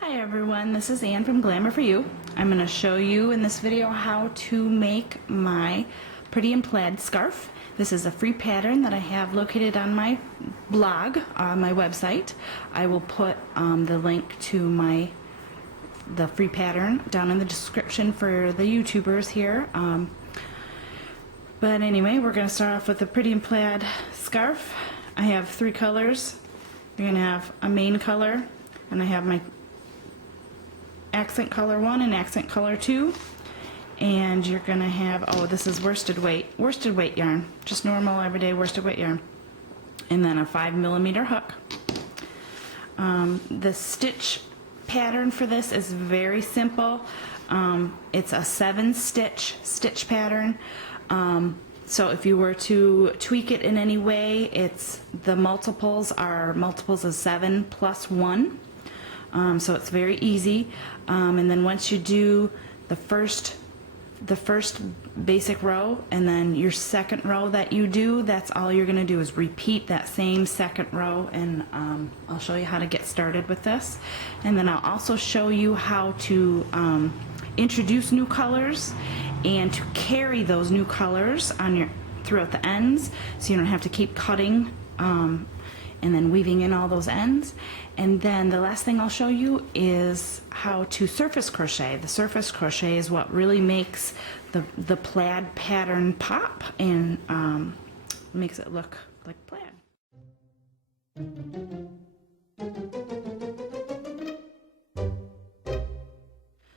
Hi everyone, this is Ann from Glamour For You. I'm going to show you in this video how to make my Pretty and Plaid scarf. This is a free pattern that I have located on my blog, on my website. I will put the link to the free pattern down in the description for the YouTubers here. But anyway, we're going to start off with the Pretty and Plaid scarf. I have 3 colors. You're going to have a main color, and I have my accent color 1 and accent color 2, and you're gonna have, oh, this is worsted weight yarn, just normal everyday worsted weight yarn, and then a 5mm hook. The stitch pattern for this is very simple. It's a 7-stitch pattern. So if you were to tweak it in any way, the multiples are multiples of 7 plus 1. So it's very easy, and then once you do the first basic row, and then your second row that you do, that's all you're going to do is repeat that same second row, and I'll show you how to get started with this, and then I'll also show you how to introduce new colors and to carry those new colors on throughout the ends, so you don't have to keep cutting and then weaving in all those ends. And then the last thing I'll show you is how to surface crochet. The surface crochet is what really makes the plaid pattern pop and makes it look like plaid.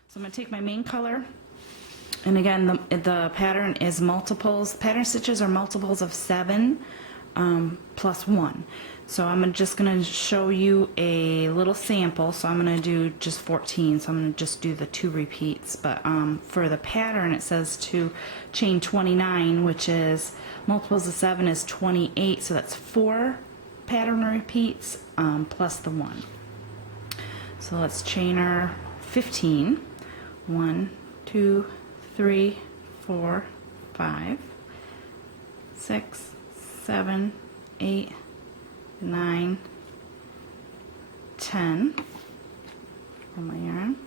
So I'm going to take my main color, and again the pattern is multiples. Pattern stitches are multiples of 7 plus 1. So I'm just going to show you a little sample. So I'm going to do just 14. So I'm going to just do the 2 repeats. But for the pattern, it says to chain 29, which is multiples of 7 is 28. So that's 4 pattern repeats plus the 1. So let's chain our 15. 1, 2, 3, 4, 5, 6, 7, 8, 9, 10 on my yarn,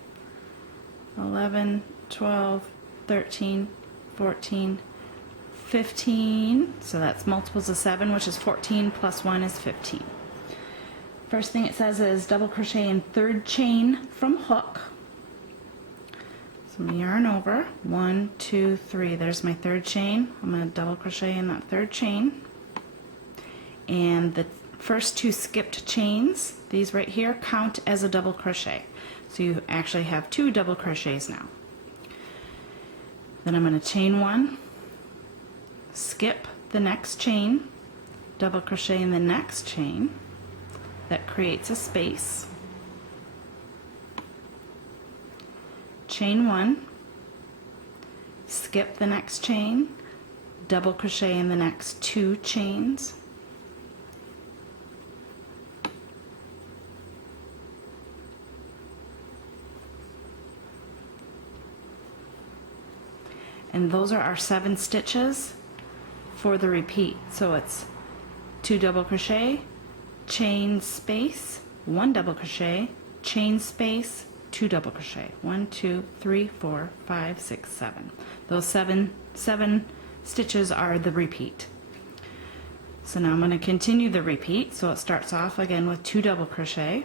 11, 12, 13, 14, 15, so that's multiples of 7, which is 14 plus 1 is 15. First thing it says is double crochet in 3rd chain from hook. So I'm going to yarn over, 1, 2, 3, there's my 3rd chain. I'm going to double crochet in that 3rd chain, and the first 2 skipped chains, these right here, count as a double crochet. So you actually have 2 double crochets now. Then I'm going to chain 1, skip the next chain, double crochet in the next chain. That creates a space. Chain 1, skip the next chain, double crochet in the next 2 chains. And those are our 7 stitches for the repeat. So it's 2 double crochet, chain space, 1 double crochet, chain space, 2 double crochet. 1, 2, 3, 4, 5, 6, 7. Those seven stitches are the repeat. So now I'm going to continue the repeat. So it starts off again with 2 double crochet,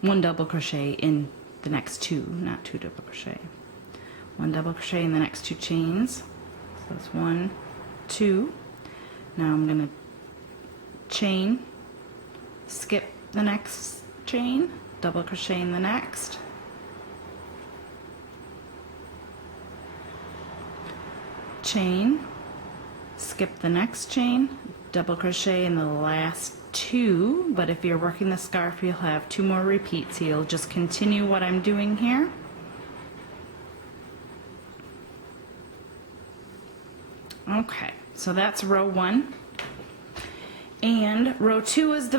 1 double crochet in the next 2, not 2 double crochet. 1 double crochet in the next 2 chains. So that's 1, 2. Now I'm going to chain, skip the next chain, double crochet in the next, chain, skip the next chain, double crochet in the last two, but if you're working the scarf you'll have two more repeats. You'll just continue what I'm doing here. Okay, so that's row 1. And row 2 is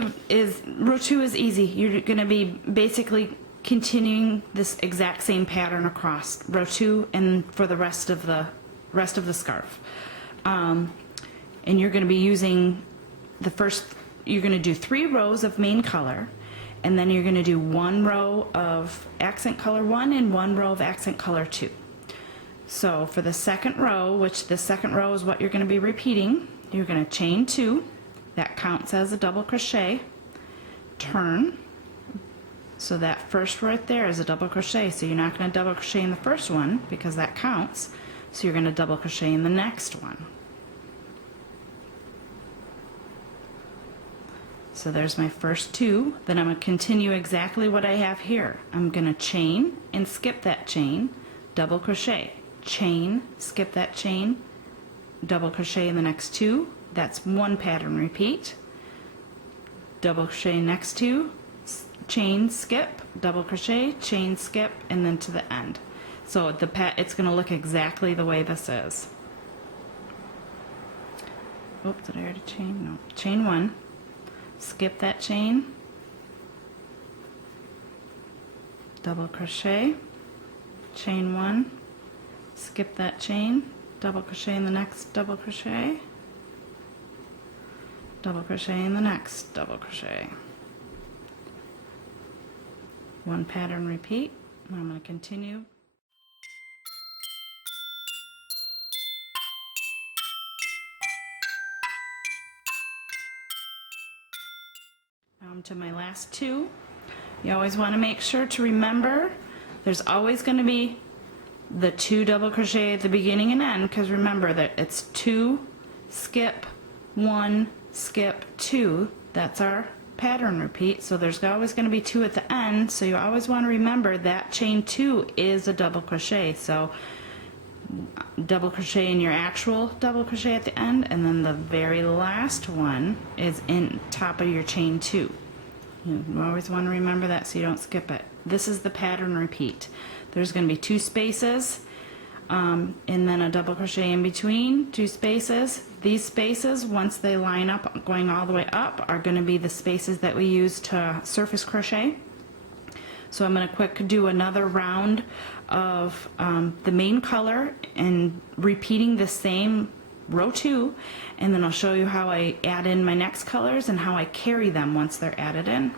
easy. You're going to be basically continuing this exact same pattern across row 2 and for the rest of the scarf. And you're going to be using you're going to do 3 rows of main color, and then you're going to do 1 row of accent color 1 and 1 row of accent color 2. So for the second row, which the second row is what you're going to be repeating, you're going to chain 2. That counts as a double crochet, turn, so that first right there is a double crochet, so you're not going to double crochet in the first one because that counts, so you're going to double crochet in the next one. So there's my first 2. Then I'm going to continue exactly what I have here. I'm going to chain and skip that chain, double crochet, chain, skip that chain, double crochet in the next 2. That's 1 pattern repeat, double crochet next 2, chain, skip, double crochet, chain, skip, and then to the end. So it's going to look exactly the way this is. Oh, did I already chain? No. Chain 1, skip that chain, double crochet, chain 1, skip that chain, double crochet in the next double crochet, double crochet in the next double crochet. 1 pattern repeat, and I'm going to continue. Now I'm to my last 2. You always want to make sure to remember there's always going to be the 2 double crochet at the beginning and end, because remember that it's 2, skip, 1, skip, 2. That's our pattern repeat, so there's always going to be 2 at the end, so you always want to remember that chain 2 is a double crochet. So double crochet in your actual double crochet at the end, and then the very last one is in top of your chain 2. You always want to remember that so you don't skip it. This is the pattern repeat. There's going to be 2 spaces, and then a double crochet in between, 2 spaces. These spaces, once they line up going all the way up, are going to be the spaces that we use to surface crochet. So I'm going to quick do another round of the main color and repeating the same row 2, and then I'll show you how I add in my next colors and how I carry them once they're added in.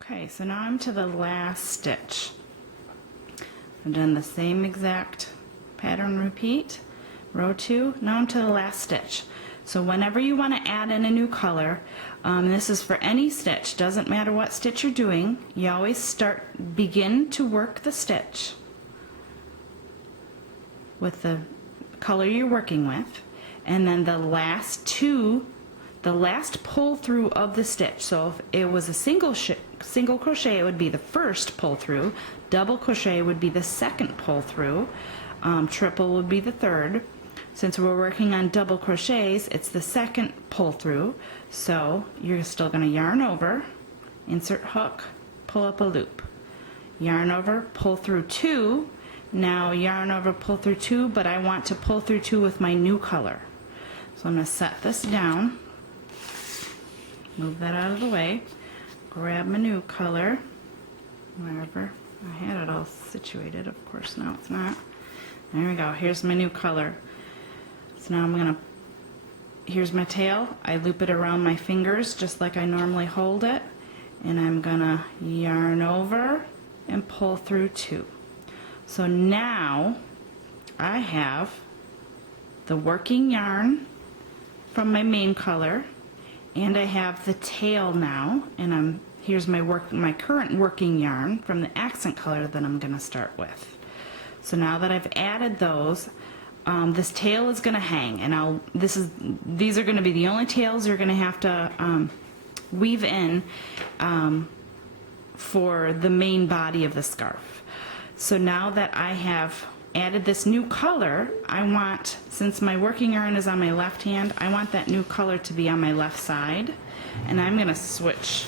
Okay, so now I'm to the last stitch. I've done the same exact pattern repeat, row 2. Now I'm to the last stitch. So whenever you want to add in a new color, this is for any stitch, doesn't matter what stitch you're doing, you always begin to work the stitch with the color you're working with, and then the last pull through of the stitch. So if it was a single crochet, it would be the first pull through, double crochet would be the second pull through, triple would be the third. Since we're working on double crochets, it's the second pull through, so you're still going to yarn over, insert hook, pull up a loop, yarn over, pull through 2. Now yarn over, pull through 2, but I want to pull through 2 with my new color. So I'm going to set this down, move that out of the way, grab my new color, wherever I had it all situated. Of course now it's not. There we go, here's my new color. So now I'm going to, here's my tail, I loop it around my fingers just like I normally hold it, and I'm going to yarn over and pull through 2. So now I have the working yarn from my main color, and I have the tail now, and here's my current working yarn from the accent color that I'm going to start with. So now that I've added those, this tail is going to hang, and these are going to be the only tails you're going to have to weave in for the main body of the scarf. So now that I have added this new color, I want, since my working yarn is on my left hand, I want that new color to be on my left side, and I'm going to switch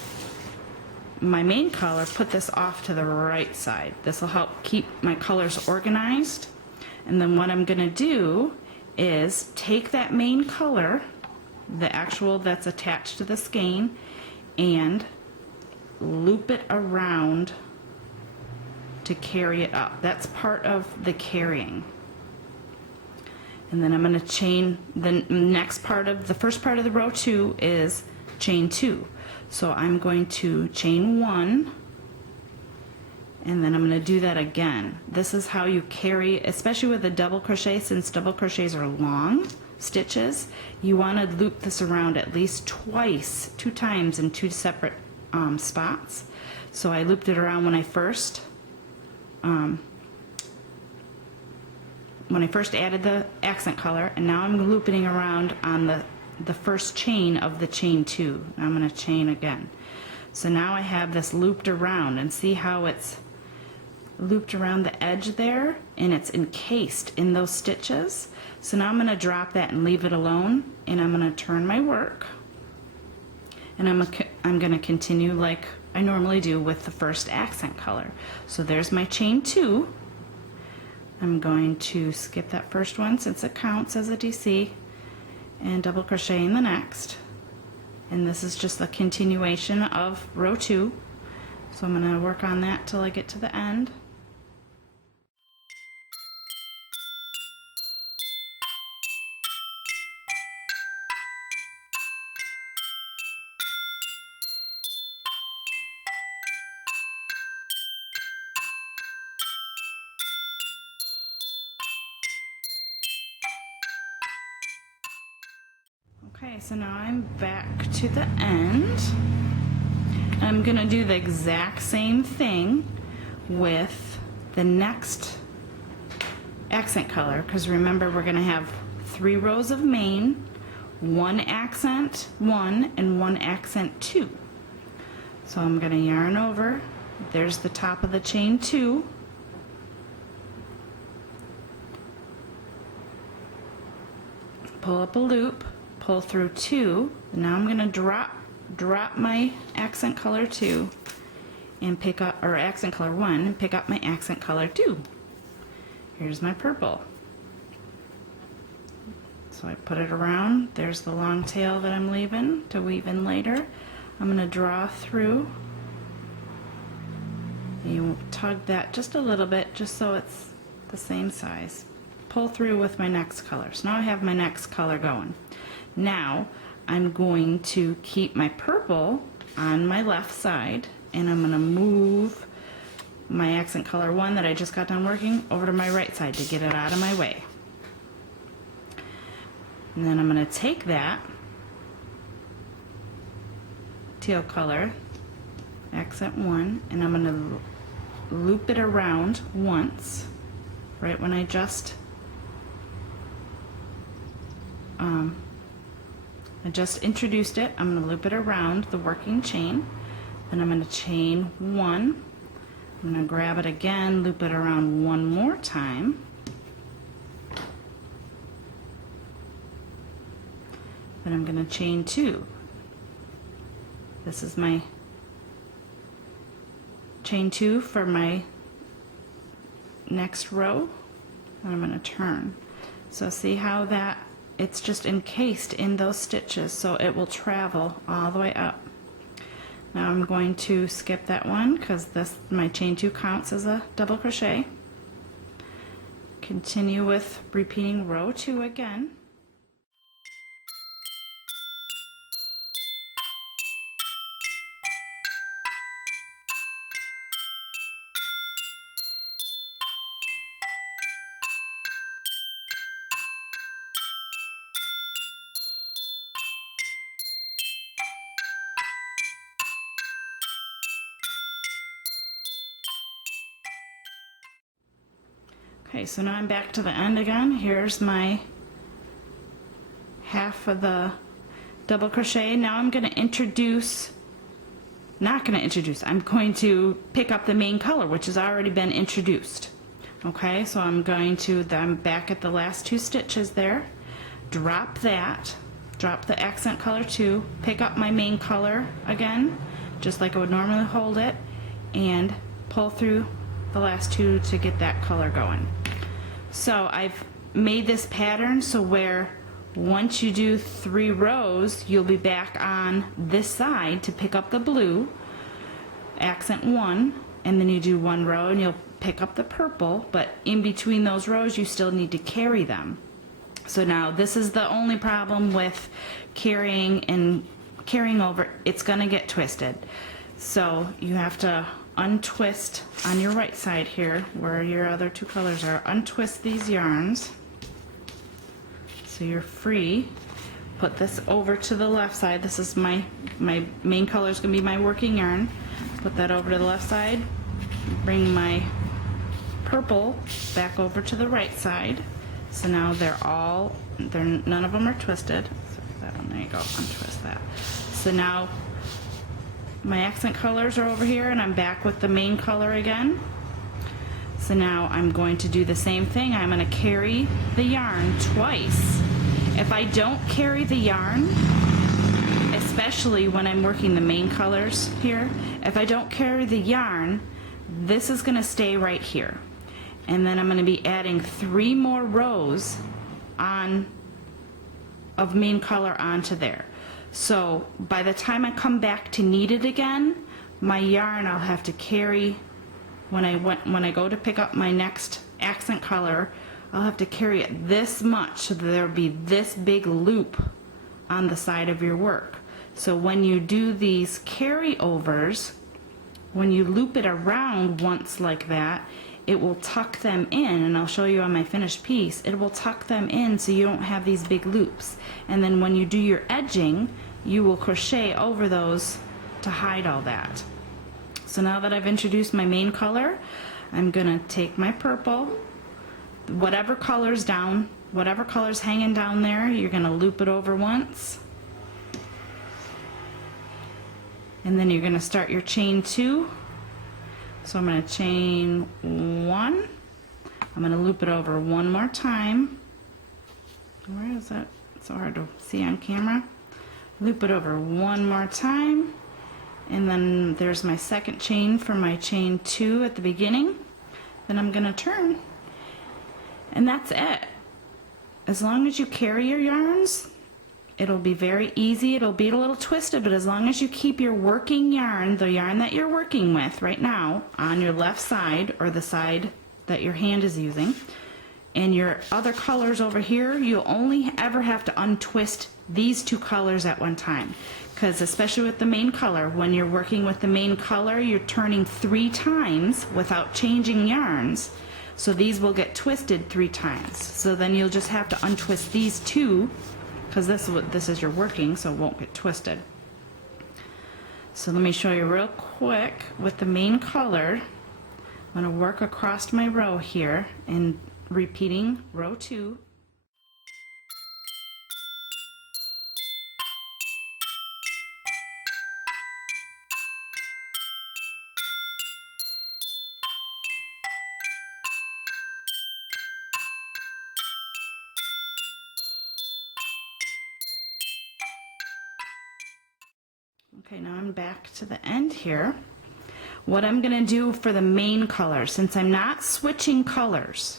my main color, put this off to the right side. This will help keep my colors organized. And then what I'm going to do is take that main color, the actual that's attached to the skein, and loop it around to carry it up. That's part of the carrying. And then I'm going to chain the next part of the first part of the row 2 is chain 2. So I'm going to chain 1, and then I'm going to do that again. This is how you carry, especially with a double crochet, since double crochets are long stitches, you want to loop this around at least twice, 2 times in 2 separate spots. So I looped it around when I first added the accent color, and now I'm looping around on the first chain of the chain 2. I'm going to chain again. So now I have this looped around, and see how it's looped around the edge there, and it's encased in those stitches. So now I'm going to drop that and leave it alone, and I'm going to turn my work, and I'm going to continue like I normally do with the first accent color. So there's my chain 2. I'm going to skip that first one since it counts as a DC, and double crochet in the next. And this is just a continuation of row 2. So I'm going to work on that till I get to the end. Okay, so now I'm back to the end. I'm going to do the exact same thing with the next accent color, because remember we're going to have 3 rows of main, 1 accent 1 and 1 accent 2. So I'm going to yarn over. There's the top of the chain 2. Pull up a loop, pull through 2. Now I'm going to drop my accent color 2 and pick up, or accent color 1, and pick up my accent color 2. Here's my purple. So I put it around. There's the long tail that I'm leaving to weave in later. I'm going to draw through. You tug that just a little bit, just so it's the same size. Pull through with my next color. So now I have my next color going. Now I'm going to keep my purple on my left side, and I'm going to move my accent color 1 that I just got done working over to my right side to get it out of my way. And then I'm going to take that teal color, accent 1, and I'm going to loop it around once, right when I just introduced it. I'm going to loop it around the working chain, then I'm going to chain 1. I'm going to grab it again, loop it around one more time, then I'm going to chain 2. This is my chain 2 for my next row, and I'm going to turn. So see how that it's just encased in those stitches, so it will travel all the way up. Now I'm going to skip that one because my chain 2 counts as a double crochet. Continue with repeating row 2 again. Okay, so now I'm back to the end again. Here's my half of the double crochet. Now I'm going to I'm going to pick up the main color, which has already been introduced. Okay, so I'm back at the last 2 stitches there. Drop that, drop the accent color 2, pick up my main color again, just like I would normally hold it, and pull through the last 2 to get that color going. So I've made this pattern so where once you do 3 rows, you'll be back on this side to pick up the blue, accent 1, and then you do 1 row and you'll pick up the purple, but in between those rows you still need to carry them. So now this is the only problem with carrying over, it's going to get twisted. So you have to untwist on your right side here where your other 2 colors are, untwist these yarns. So you're free. Put this over to the left side. This is my main color is going to be my working yarn. Put that over to the left side. Bring my purple back over to the right side. So now none of them are twisted. So that one, there you go, untwist that. So now my accent colors are over here and I'm back with the main color again. So now I'm going to do the same thing. I'm going to carry the yarn twice. If I don't carry the yarn, especially when I'm working the main colors here, if I don't carry the yarn, this is going to stay right here. And then I'm going to be adding 3 more rows of main color onto there. So by the time I come back to knead it again, my yarn I'll have to carry when I go to pick up my next accent color. I'll have to carry it this much so that there'll be this big loop on the side of your work. So when you do these carryovers, when you loop it around once like that, it will tuck them in, and I'll show you on my finished piece, it will tuck them in so you don't have these big loops. And then when you do your edging, you will crochet over those to hide all that. So now that I've introduced my main color, I'm gonna take my purple, whatever color's hanging down there, you're gonna loop it over once. And then you're gonna start your chain 2. So I'm going to chain 1. I'm going to loop it over 1 more time. Where is that? It's so hard to see on camera. Loop it over 1 more time. And then there's my second chain for my chain 2 at the beginning. Then I'm going to turn. And that's it. As long as you carry your yarns, it'll be very easy. It'll be a little twisted, but as long as you keep your working yarn, the yarn that you're working with right now, on your left side or the side that your hand is using, and your other colors over here, you'll only ever have to untwist these 2 colors at one time. Because especially with the main color, when you're working with the main color, you're turning 3 times without changing yarns. So these will get twisted 3 times. So then you'll just have to untwist these 2, because this is your working, so it won't get twisted. So let me show you real quick with the main color. I'm going to work across my row here and repeating row 2. Okay, now I'm back to the end here. What I'm going to do for the main color, since I'm not switching colors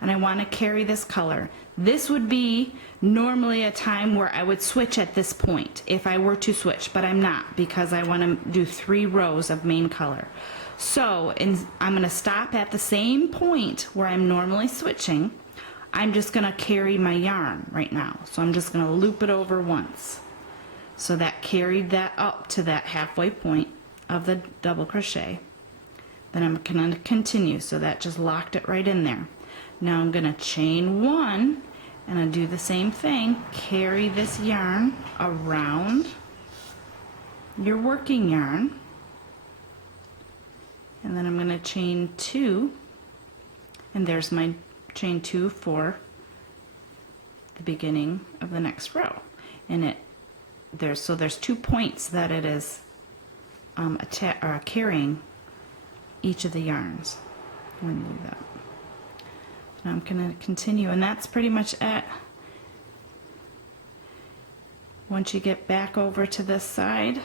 and I want to carry this color, this would be normally a time where I would switch at this point if I were to switch, but I'm not because I want to do 3 rows of main color. So I'm going to stop at the same point where I'm normally switching. I'm just going to carry my yarn right now. So I'm just going to loop it over once. So that carried that up to that halfway point of the double crochet. Then I'm going to continue, so that just locked it right in there. Now I'm going to chain 1 and I do the same thing. Carry this yarn around your working yarn, and then I'm going to chain 2, and there's my chain 2 for the beginning of the next row. And there's 2 points that it is carrying each of the yarns when you do that. Now I'm going to continue, and that's pretty much it. Once you get back over to this side,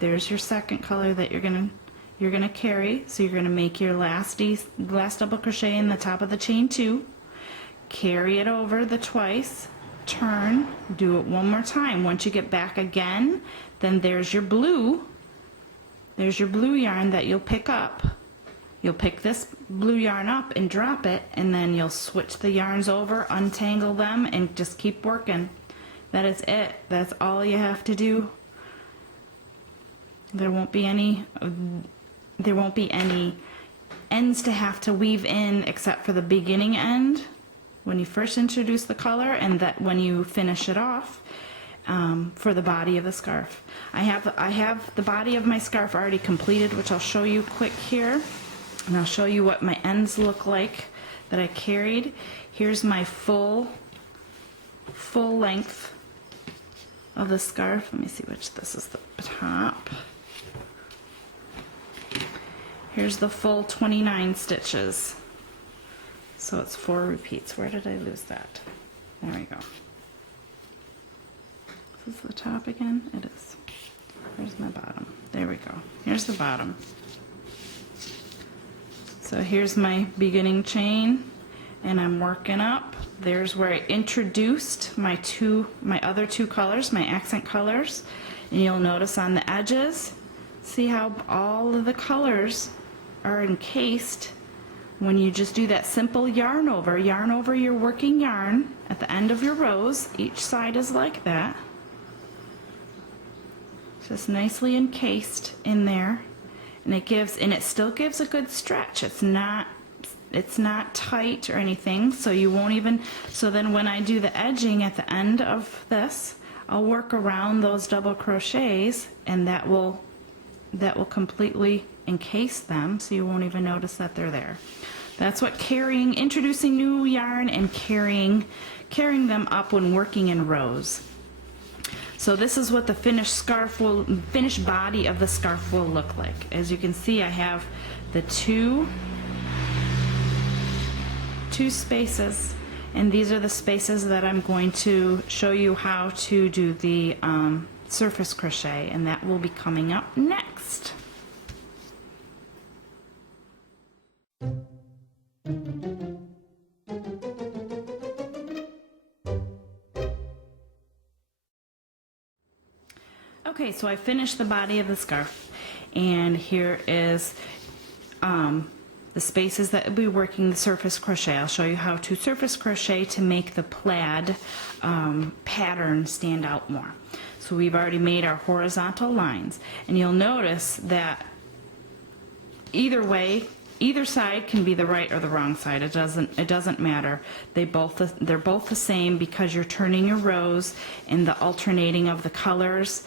there's your second color that you're gonna carry. So you're gonna make your last double crochet in the top of the chain 2, carry it over the twice, turn, do it one more time. Once you get back again, then there's your blue yarn that you'll pick up. You'll pick this blue yarn up and drop it, and then you'll switch the yarns over, untangle them, and just keep working. That is it. That's all you have to do. There won't be any ends to have to weave in except for the beginning end when you first introduce the color, and that when you finish it off for the body of the scarf. I have the body of my scarf already completed, which I'll show you quick here. And I'll show you what my ends look like that I carried. Here's my full length of the scarf. Let me see which this is the top. Here's the full 29 stitches. So it's 4 repeats. Where did I lose that? There we go. Is this the top again? It is. Where's my bottom? There we go. Here's the bottom. So here's my beginning chain, and I'm working up. There's where I introduced my other 2 colors, my accent colors, and you'll notice on the edges, see how all of the colors are encased when you just do that simple yarn over your working yarn at the end of your rows. Each side is like that, just nicely encased in there. And it still gives a good stretch. It's not tight or anything, so you won't even, so then when I do the edging at the end of this, I'll work around those double crochets, and that will completely encase them, so you won't even notice that they're there. That's what introducing new yarn and carrying them up when working in rows. So this is what the finished body of the scarf will look like. As you can see, I have the two spaces, and these are the spaces that I'm going to show you how to do the surface crochet, and that will be coming up next. Okay, so I finished the body of the scarf, and here is the spaces that will be working the surface crochet. I'll show you how to surface crochet to make the plaid pattern stand out more. So we've already made our horizontal lines, and you'll notice that either side can be the right or the wrong side. It doesn't matter. They're both the same because you're turning your rows and the alternating of the colors.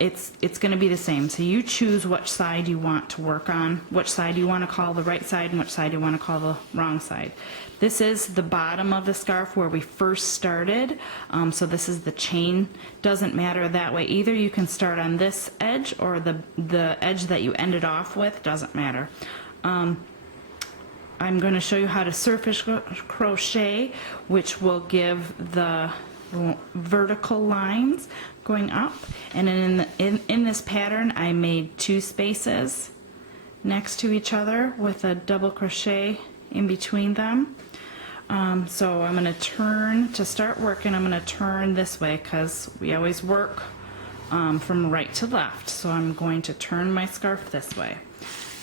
It's going to be the same. So you choose which side you want to work on, which side you want to call the right side and which side you want to call the wrong side. This is the bottom of the scarf where we first started. So this is the chain. Doesn't matter that way either. You can start on this edge or the edge that you ended off with. Doesn't matter. I'm going to show you how to surface crochet, which will give the vertical lines going up, and in this pattern I made 2 spaces next to each other with a double crochet in between them. So I'm going to turn to start working. I'm going to turn this way because we always work from right to left, so I'm going to turn my scarf this way.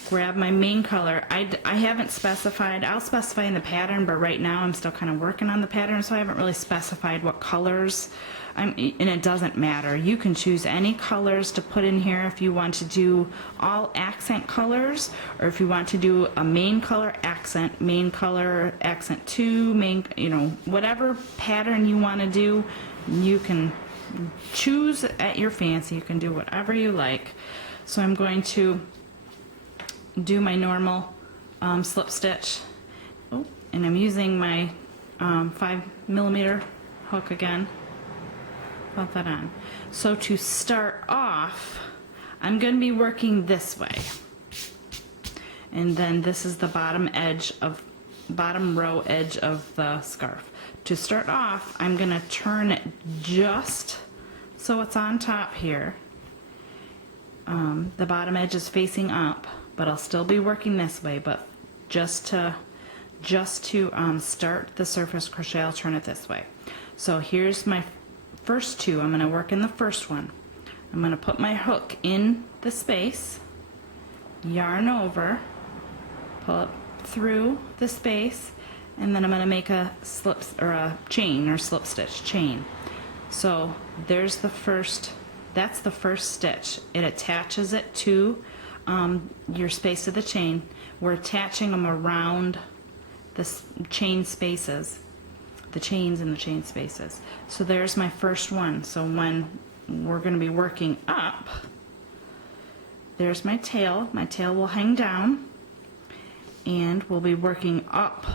Grab my main color. I haven't specified. I'll specify in the pattern, but right now I'm still kind of working on the pattern, so I haven't really specified what colors. And it doesn't matter. You can choose any colors to put in here if you want to do all accent colors, or if you want to do a main color accent 2, whatever pattern you want to do, you can choose at your fancy. You can do whatever you like. So I'm going to do my normal slip stitch. Oh, and I'm using my 5mm hook again. Put that on. So to start off, I'm going to be working this way, and then this is the bottom row edge of the scarf. To start off, I'm going to turn it just so it's on top here. The bottom edge is facing up, but I'll still be working this way, but just to start the surface crochet, I'll turn it this way. So here's my first two. I'm going to work in the first one. I'm going to put my hook in the space, yarn over, pull it through the space, and then I'm going to make a slip or a chain or slip stitch chain. So there's the first, that's the first stitch. It attaches it to your space of the chain. We're attaching them around the chain spaces, the chains in the chain spaces. So there's my first one. So when we're going to be working up, there's my tail. My tail will hang down, and we'll be working up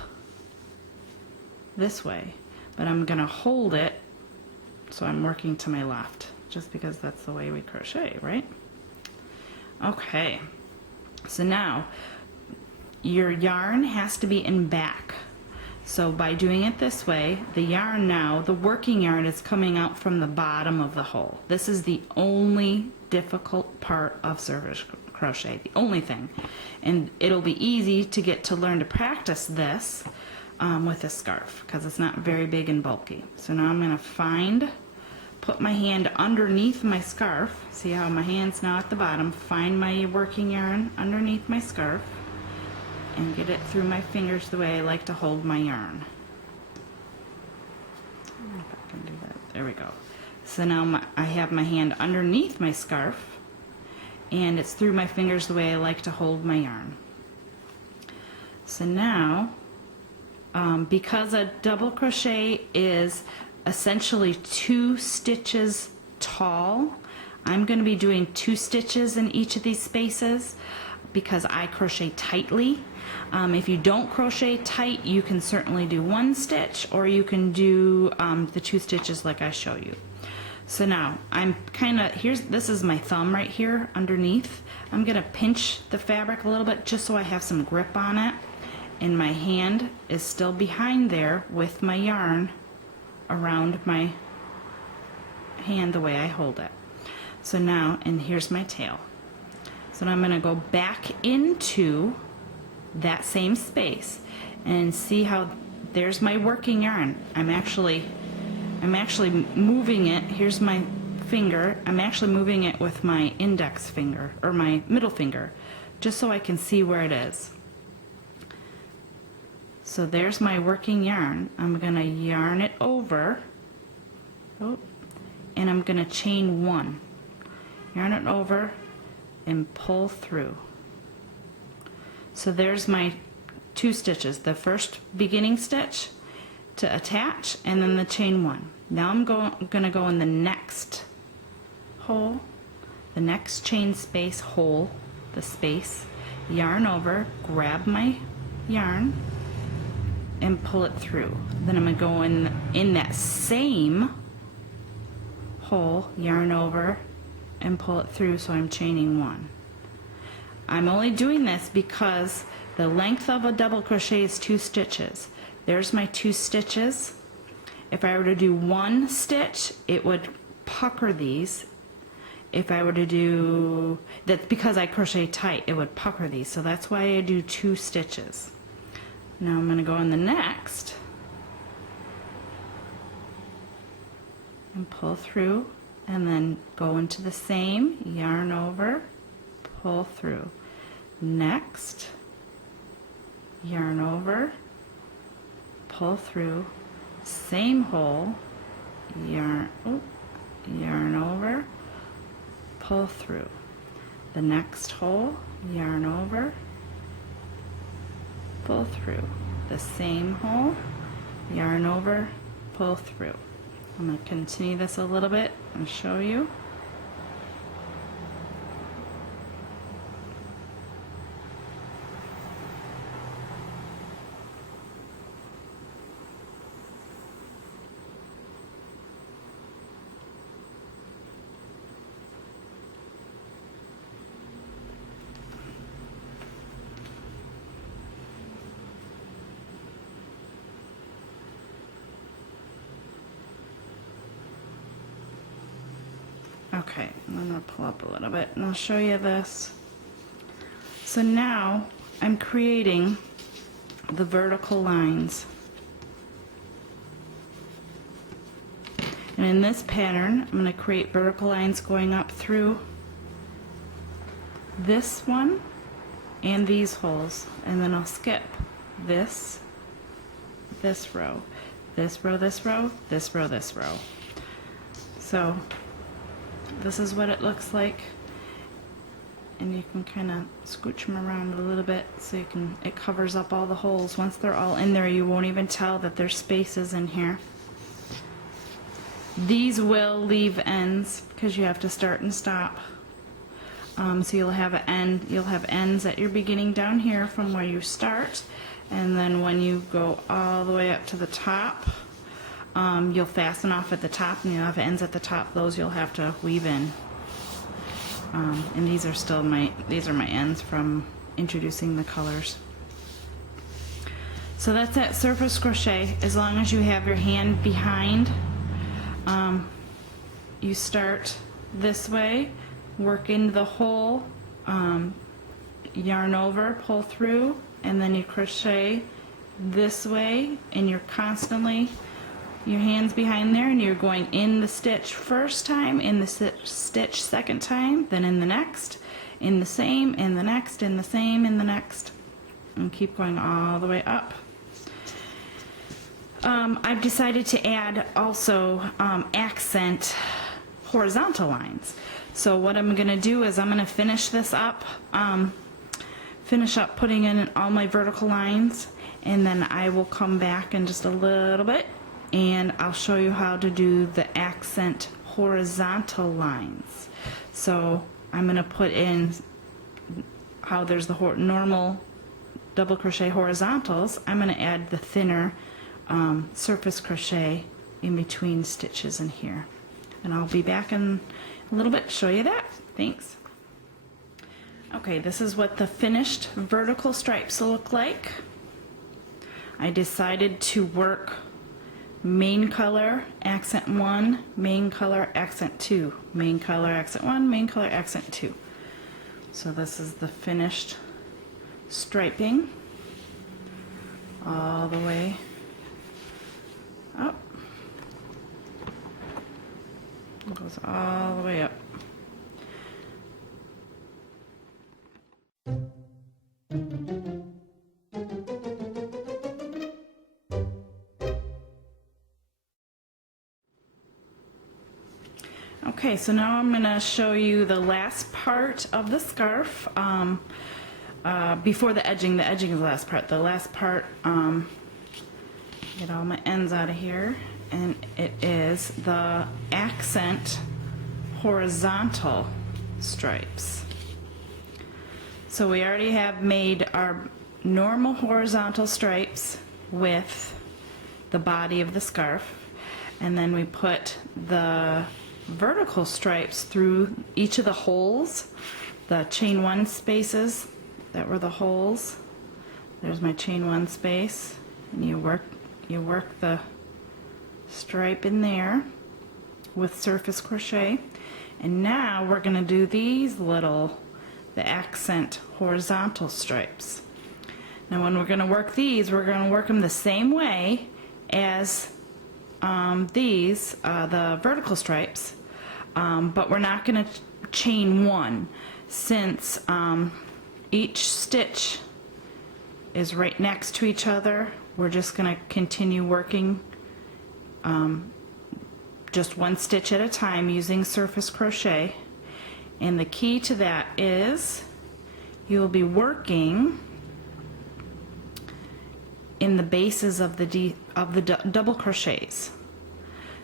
this way, but I'm going to hold it so I'm working to my left, just because that's the way we crochet, right? Okay, so now your yarn has to be in back. So by doing it this way, the yarn now, the working yarn is coming out from the bottom of the hole. This is the only difficult part of surface crochet, the only thing. And it'll be easy to get to learn to practice this with a scarf, because it's not very big and bulky. So now I'm going to put my hand underneath my scarf. See how my hand's now at the bottom? Find my working yarn underneath my scarf and get it through my fingers the way I like to hold my yarn. I don't know if I can do that. There we go. So now I have my hand underneath my scarf, and it's through my fingers the way I like to hold my yarn. So now, because a double crochet is essentially 2 stitches tall, I'm going to be doing 2 stitches in each of these spaces because I crochet tightly. If you don't crochet tight, you can certainly do 1 stitch, or you can do the 2 stitches like I show you. So now I'm this is my thumb right here underneath. I'm going to pinch the fabric a little bit just so I have some grip on it, and my hand is still behind there with my yarn around my hand the way I hold it. So now, and here's my tail. So now I'm going to go back into that same space and see how there's my working yarn. I'm actually moving it. Here's my finger. I'm actually moving it with my index finger or my middle finger, just so I can see where it is. So there's my working yarn. I'm going to yarn it over, and I'm going to chain 1. Yarn it over and pull through. So there's my 2 stitches. The first beginning stitch to attach, and then the chain 1. Now I'm going to go in the next hole, the next chain space hole, the space, yarn over, grab my yarn, and pull it through. Then I'm going to go in that same hole, yarn over, and pull it through, so I'm chaining 1. I'm only doing this because the length of a double crochet is 2 stitches. There's my 2 stitches. If I were to do 1 stitch, it would pucker these. If I were to do, that's because I crochet tight, it would pucker these. So that's why I do 2 stitches. Now I'm going to go in the next and pull through, and then go into the same, yarn over, pull through. Next, yarn over, pull through, same hole, yarn over, pull through. The next hole, yarn over, pull through. The same hole, yarn over, pull through. I'm going to continue this a little bit and show you. Okay, I'm going to pull up a little bit and I'll show you this. So now I'm creating the vertical lines. And in this pattern, I'm going to create vertical lines going up through this one and these holes. And then I'll skip this row, this row, this row, this row, this row. So this is what it looks like. And you can kind of scooch them around a little bit so you can, it covers up all the holes. Once they're all in there, you won't even tell that there's spaces in here. These will leave ends because you have to start and stop. So you'll have an end, you'll have ends at your beginning down here from where you start, and then when you go all the way up to the top, you'll fasten off at the top, and you'll have ends at the top. Those you'll have to weave in. And these are still these are my ends from introducing the colors. So that's that surface crochet. As long as you have your hand behind, you start this way, work into the hole, yarn over, pull through, and then you crochet this way, and you're constantly, your hands behind there, and you're going in the stitch first time, in the stitch second time, then in the next, in the same, in the next, in the same, in the next, and keep going all the way up. I've decided to add also accent horizontal lines. So what I'm going to do is I'm going to finish this up, finish up putting in all my vertical lines, and then I will come back in just a little bit and I'll show you how to do the accent horizontal lines. So I'm going to put in how there's the normal double crochet horizontals. I'm going to add the thinner surface crochet in between stitches in here, and I'll be back in a little bit to show you that. Thanks. Okay, this is what the finished vertical stripes look like. I decided to work main color, accent 1, main color, accent 2, main color, accent 1, main color, accent 2. So this is the finished striping all the way up. It goes all the way up. Okay, so now I'm going to show you the last part of the scarf. Before the edging is the last part. The last part, get all my ends out of here, and it is the accent horizontal stripes. So we already have made our normal horizontal stripes with the body of the scarf, and then we put the vertical stripes through each of the holes, the chain 1 spaces that were the holes. There's my chain 1 space, and you work the stripe in there with surface crochet. And now we're going to do these the accent horizontal stripes. Now when we're going to work these, we're going to work them the same way as the vertical stripes, but we're not going to chain 1, since each stitch is right next to each other. We're just going to continue working just one stitch at a time using surface crochet. And the key to that is you'll be working in the bases of the double crochets.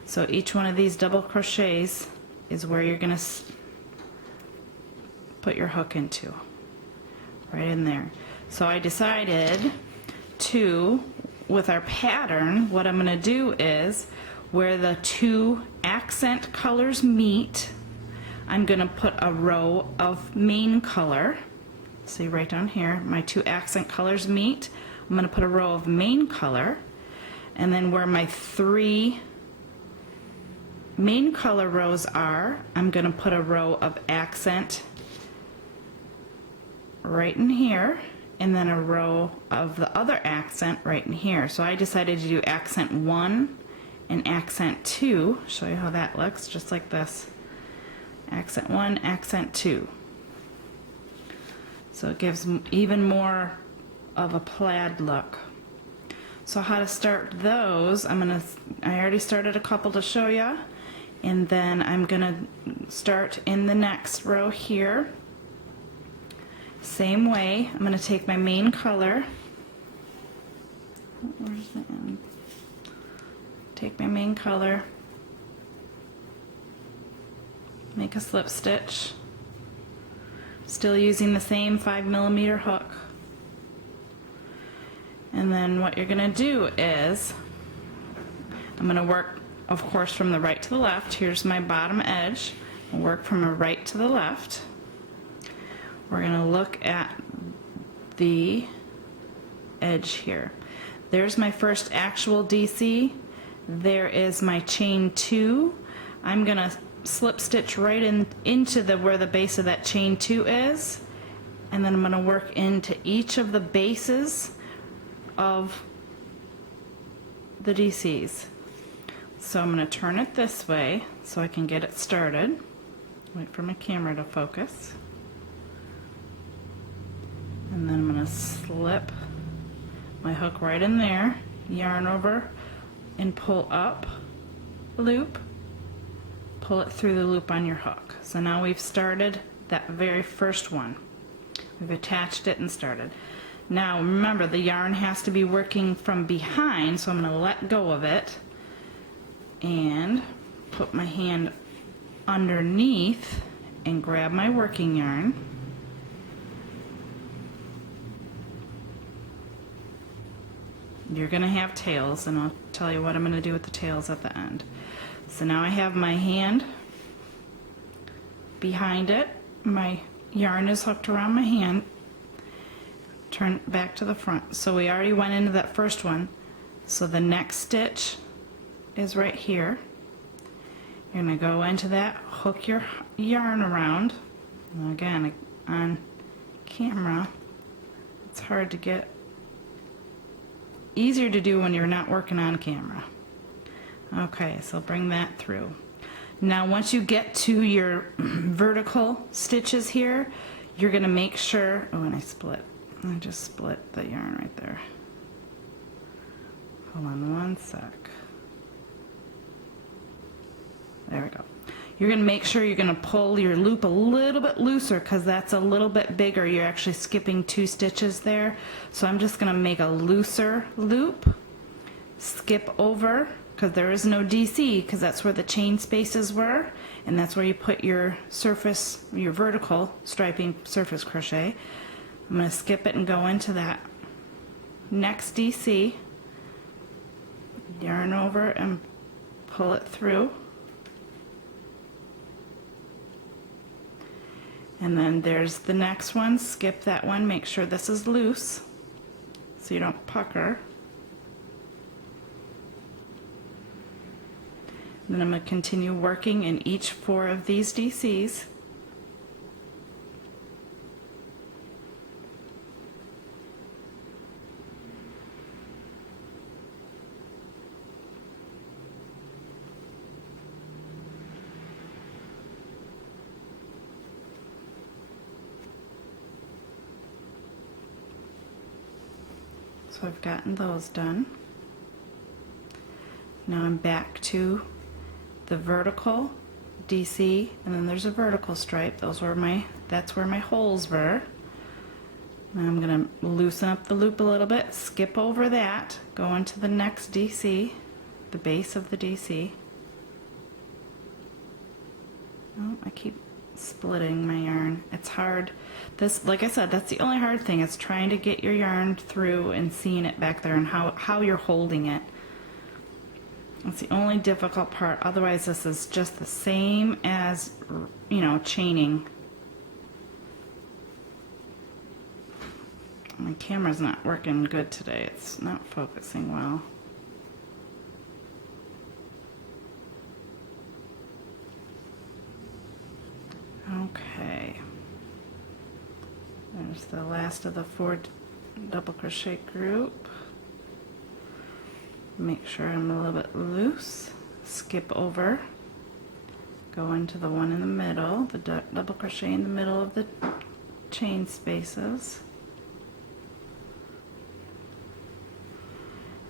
So each one of these double crochets is where you're going to put your hook into, right in there. So I decided to, with our pattern, what I'm going to do is where the two accent colors meet, I'm going to put a row of main color. See right down here, my two accent colors meet. I'm going to put a row of main color, and then where my 3 main color rows are, I'm going to put a row of accent right in here, and then a row of the other accent right in here. So I decided to do accent 1 and accent 2. Show you how that looks, just like this. Accent 1, accent 2. So it gives even more of a plaid look. So how to start those, I already started a couple to show you, and then I'm gonna start in the next row here. Same way, I'm gonna take my main color. Where's the end? Take my main color, make a slip stitch, still using the same 5mm hook. And then what you're going to do is, I'm going to work, of course, from the right to the left. Here's my bottom edge. I'll work from the right to the left. We're going to look at the edge here. There's my first actual DC. There is my chain 2. I'm going to slip stitch right into where the base of that chain 2 is, and then I'm going to work into each of the bases of the DCs. So I'm going to turn it this way so I can get it started. Wait for my camera to focus. And then I'm going to slip my hook right in there, yarn over, and pull up a loop, pull it through the loop on your hook. So now we've started that very first one. We've attached it and started. Now remember, the yarn has to be working from behind, so I'm going to let go of it and put my hand underneath and grab my working yarn. You're going to have tails, and I'll tell you what I'm going to do with the tails at the end. So now I have my hand behind it. My yarn is hooked around my hand. Turn it back to the front. So we already went into that first one. So the next stitch is right here. You're going to go into that, hook your yarn around. And again, on camera, it's hard to get. Easier to do when you're not working on camera. Okay, so bring that through. Now once you get to your vertical stitches here, you're going to make sure, oh, and I just split the yarn right there. Hold on one sec. There we go. You're going to make sure you're going to pull your loop a little bit looser because that's a little bit bigger. You're actually skipping 2 stitches there. So I'm just going to make a looser loop, skip over, because there is no DC, because that's where the chain spaces were, and that's where you put your surface, your vertical striping surface crochet. I'm going to skip it and go into that next DC, yarn over and pull it through. And then there's the next one, skip that one, make sure this is loose so you don't pucker. And then I'm going to continue working in each 4 of these DCs. So I've gotten those done. Now I'm back to the vertical DC, and then there's a vertical stripe. That's where my holes were. Now I'm going to loosen up the loop a little bit, skip over that, go into the next DC, the base of the DC. Oh, I keep splitting my yarn. It's hard. This, like I said, that's the only hard thing. It's trying to get your yarn through and seeing it back there and how you're holding it. That's the only difficult part. Otherwise, this is just the same as, you know, chaining. My camera's not working good today. It's not focusing well. Okay, there's the last of the 4 double crochet group. Make sure I'm a little bit loose, skip over, go into the one in the middle, the double crochet in the middle of the chain spaces,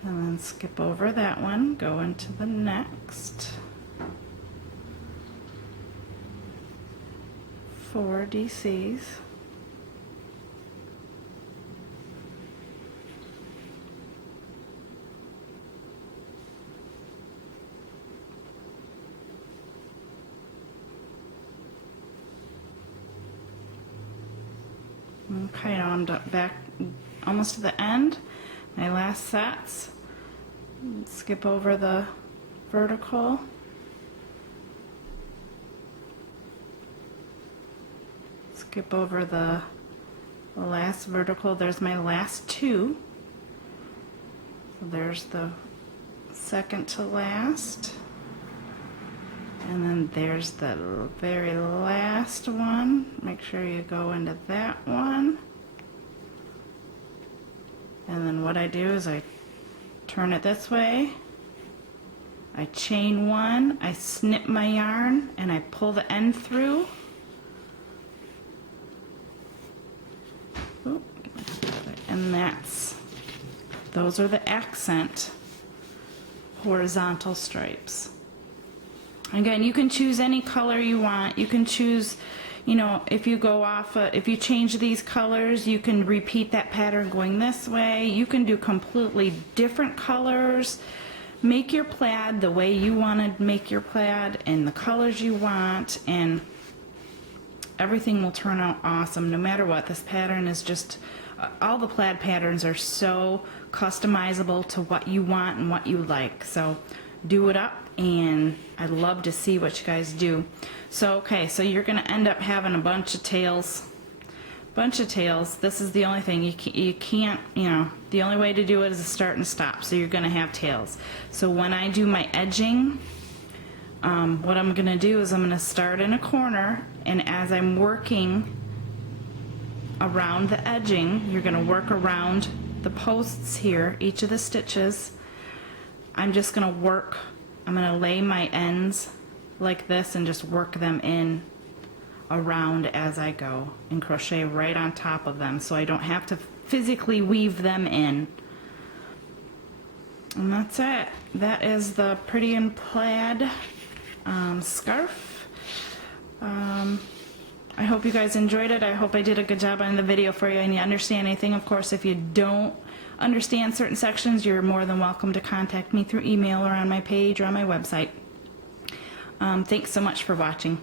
and then skip over that one, go into the next 4 DCs. Okay, now I'm back almost to the end. My last sets. Skip over the vertical. Skip over the last vertical. There's my last 2. So there's the second to last. And then there's the very last one. Make sure you go into that one. And then what I do is I turn it this way. I chain 1, I snip my yarn, and I pull the end through. Oop. And those are the accent horizontal stripes. Again, you can choose any color you want. You can choose, you know, if you go off, if you change these colors, you can repeat that pattern going this way. You can do completely different colors. Make your plaid the way you want to make your plaid and the colors you want, and everything will turn out awesome no matter what. This pattern is just, all the plaid patterns are so customizable to what you want and what you like. So do it up, and I'd love to see what you guys do. So okay, so you're going to end up having a bunch of tails. This is the only thing you can't, you know, the only way to do it is to start and stop. So you're going to have tails. So when I do my edging, what I'm going to do is I'm going to start in a corner, and as I'm working around the edging, you're going to work around the posts here, each of the stitches. I'm just going to work, I'm going to lay my ends like this and just work them in around as I go and crochet right on top of them so I don't have to physically weave them in. And that's it. That is the Pretty in Plaid scarf. I hope you guys enjoyed it. I hope I did a good job on the video for you and you understand anything. Of course, if you don't understand certain sections, you're more than welcome to contact me through email or on my page or on my website. Thanks so much for watching.